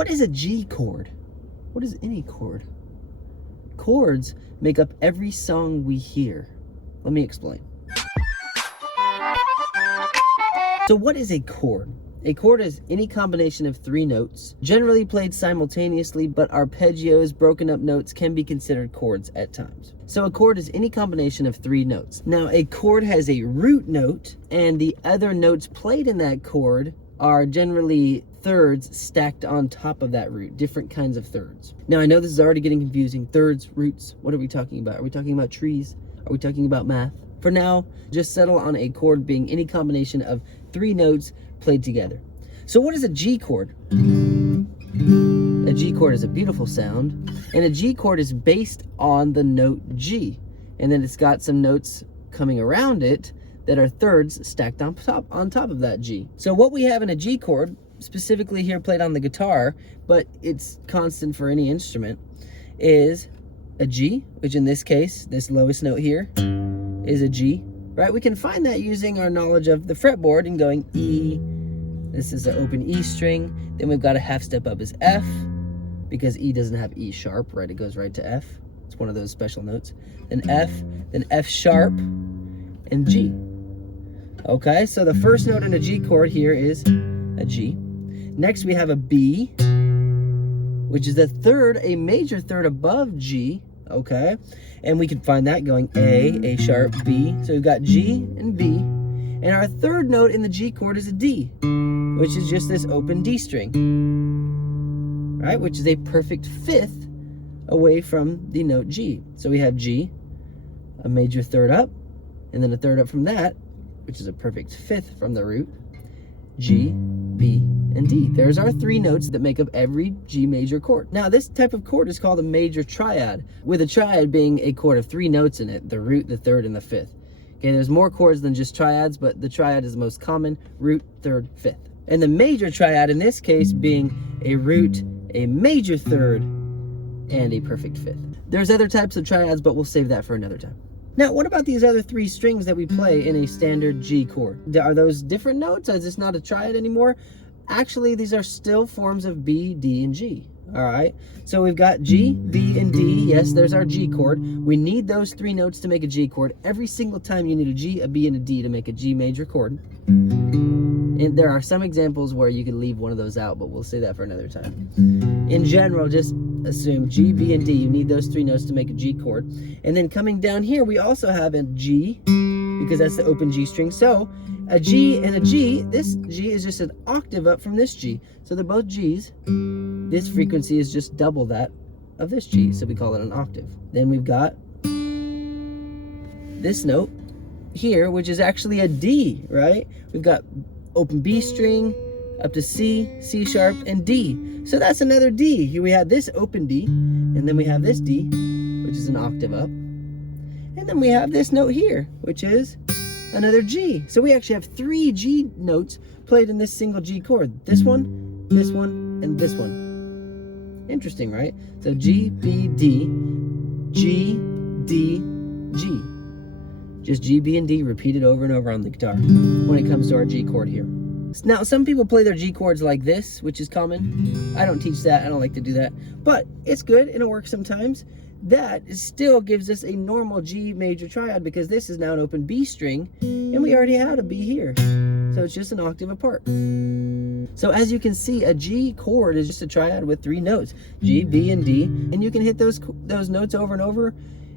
what is a G chord? What is any chord? Chords make up every song we hear. Let me explain. So what is a chord? A chord is any combination of 3 notes, generally played simultaneously, but arpeggios, broken up notes can be considered chords at times. So a chord is any combination of 3 notes. Now a chord has a root note, and the other notes played in that chord are generally thirds stacked on top of that root, different kinds of thirds. Now I know this is already getting confusing. Thirds, roots, what are we talking about? Are we talking about trees? Are we talking about math? For now, just settle on a chord being any combination of 3 notes played together. So what is a G chord? A G chord is a beautiful sound, and a G chord is based on the note G, and then it's got some notes coming around it that are thirds stacked on top of that G. So what we have in a G chord, specifically here played on the guitar, but it's constant for any instrument, is a G, which in this case, this lowest note here is a G, right? We can find that using our knowledge of the fretboard and going E. This is an open E string. Then we've got a half step up as F, because E doesn't have E sharp, right? It goes right to F. It's one of those special notes. Then F sharp, and G. Okay, so the first note in a G chord here is a G. Next we have a B, which is a major third above G, okay? And we can find that going A sharp, B. So we've got G and B. And our third note in the G chord is a D, which is just this open D string, right? Which is a perfect 5th away from the note G. So we have G, a major third up, and then a third up from that, which is a perfect 5th from the root, G, B, and D. There's our 3 notes that make up every G major chord. Now this type of chord is called a major triad, with a triad being a chord of 3 notes in it, the root, the third, and the 5th. Okay, there's more chords than just triads, but the triad is the most common, root, third, 5th. And the major triad in this case being a root, a major third, and a perfect 5th. There's other types of triads, but we'll save that for another time. Now, what about these other 3 strings that we play in a standard G chord? Are those different notes? Is this not a triad anymore? Actually, these are still forms of B, D, and G. All right, so we've got G, B, and D. Yes, there's our G chord. We need those 3 notes to make a G chord. Every single time you need a G, a B, and a D to make a G major chord. And there are some examples where you can leave one of those out, but we'll say that for another time. In general, just assume G, B, and D. You need those 3 notes to make a G chord. And then coming down here, we also have a G, because that's the open G string. So a G and a G, this G is just an octave up from this G. So they're both Gs. This frequency is just double that of this G, so we call it an octave. Then we've got this note here, which is actually a D, right? We've got open B string up to C, C sharp, and D. So that's another D. Here we have this open D, and then we have this D, which is an octave up. And then we have this note here, which is another G. So we actually have 3 G notes played in this single G chord. This one, and this one. Interesting, right? So G, B, D, G, D, G. Just G, B, and D repeated over and over on the guitar when it comes to our G chord here. Now, some people play their G chords like this, which is common. I don't teach that. I don't like to do that. But it's good and it works sometimes. That still gives us a normal G major triad, because this is now an open B string and we already had a B here. So it's just an octave apart. So as you can see, a G chord is just a triad with 3 notes, G, B, and D. And you can hit those notes over and over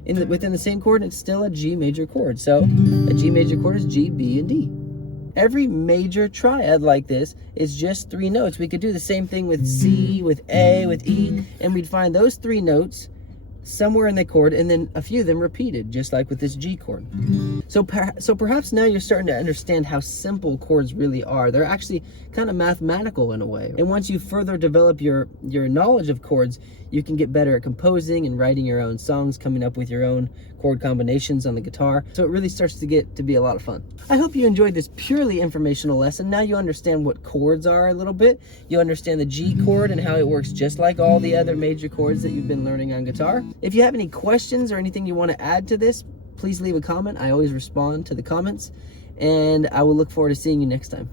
within the same chord, and it's still a G major chord. So a G major chord is G, B, and D. Every major triad like this is just 3 notes. We could do the same thing with C, with A, with E, and we'd find those 3 notes somewhere in the chord, and then a few of them repeated, just like with this G chord. So perhaps now you're starting to understand how simple chords really are. They're actually kind of mathematical in a way. And once you further develop your knowledge of chords, you can get better at composing and writing your own songs, coming up with your own chord combinations on the guitar. So it really starts to get to be a lot of fun. I hope you enjoyed this purely informational lesson. Now you understand what chords are a little bit. You understand the G chord and how it works just like all the other major chords that you've been learning on guitar. If you have any questions or anything you want to add to this, please leave a comment. I always respond to the comments, and I will look forward to seeing you next time.